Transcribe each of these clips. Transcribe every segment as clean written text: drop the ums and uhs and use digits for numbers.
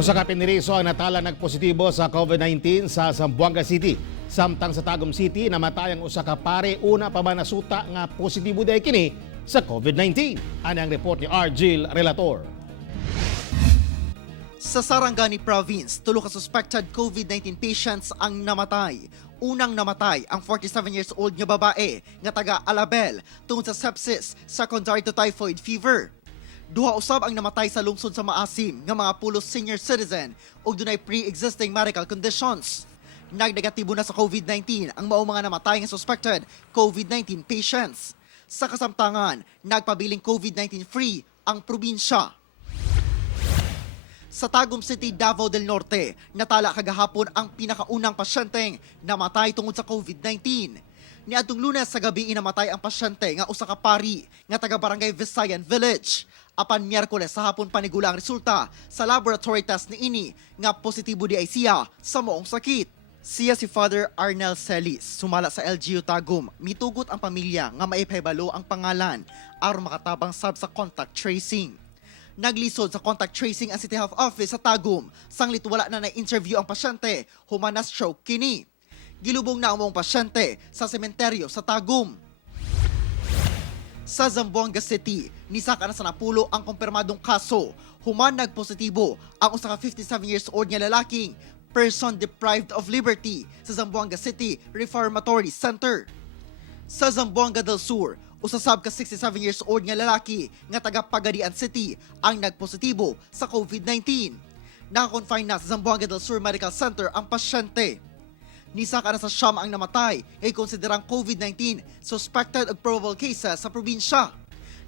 Usa ka piniriso ang natala nagpositibo sa COVID-19 sa Zamboanga City. Samtang sa Tagum City, namatay ang usa ka pare una pa man nasuta nga positibo day kini sa COVID-19. Ano ang report ni Argil Relator. Sa Sarangani Province, tulo ka suspected COVID-19 patients ang namatay. Unang namatay ang 47 years old nga babae nga taga Alabel tungod sa sepsis secondary to typhoid fever. Duha usab ang namatay sa lungsod sa Maasim nga mga pulos senior citizen ug dunay pre-existing medical conditions. Nagnegatibo na sa COVID-19 ang mao mga namatay nga suspected COVID-19 patients. Sa kasamtangan, nagpabiling COVID-19 free ang probinsya. Sa Tagum City, Davao del Norte, natala kagahapon ang pinakaunang pasyenteng namatay tungod sa COVID-19. Niadtong Lunes sa gabi namatay ang pasyente nga usa ka pari nga taga Barangay Visayan Village. Apan Miyerkules sa hapon panigula ang resulta sa laboratory test ni ini nga positibo di ay siya sa moong sakit. Siya si Father Arnel Celis, sumala sa LGU Tagum. Mitugot ang pamilya nga maipahibalo ang pangalan aron makatabang sab sa contact tracing. Naglisod sa contact tracing ang City Health Office sa Tagum. Sanglit wala na na-interview ang pasyente, human na stroke kini. Gilubong na ang mong pasyente sa sementeryo sa Tagum. Sa Zamboanga City, nisaka na sa napulo ang kumpirmadong kaso. Human nagpositibo ang usa ka 57 years old nga lalaking person deprived of liberty sa Zamboanga City Reformatory Center. Sa Zamboanga del Sur, usasab ka 67 years old nga lalaki nga taga Pagadian City ang nagpositibo sa COVID-19. Naka-confine na sa Zamboanga del Sur Medical Center ang pasyente. Nisaka na sa siyam ang namatay ay konsiderang COVID-19 suspected ug probable cases sa probinsya.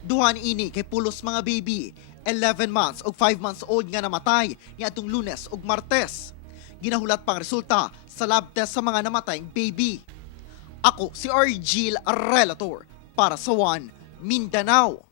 Duha ini kay pulos mga baby, 11 months ug 5 months old nga namatay niadtong Lunes ug Martes. Ginahulat pang resulta sa lab test sa mga namatayng baby. Ako si Argil Relator para sa One Mindanao.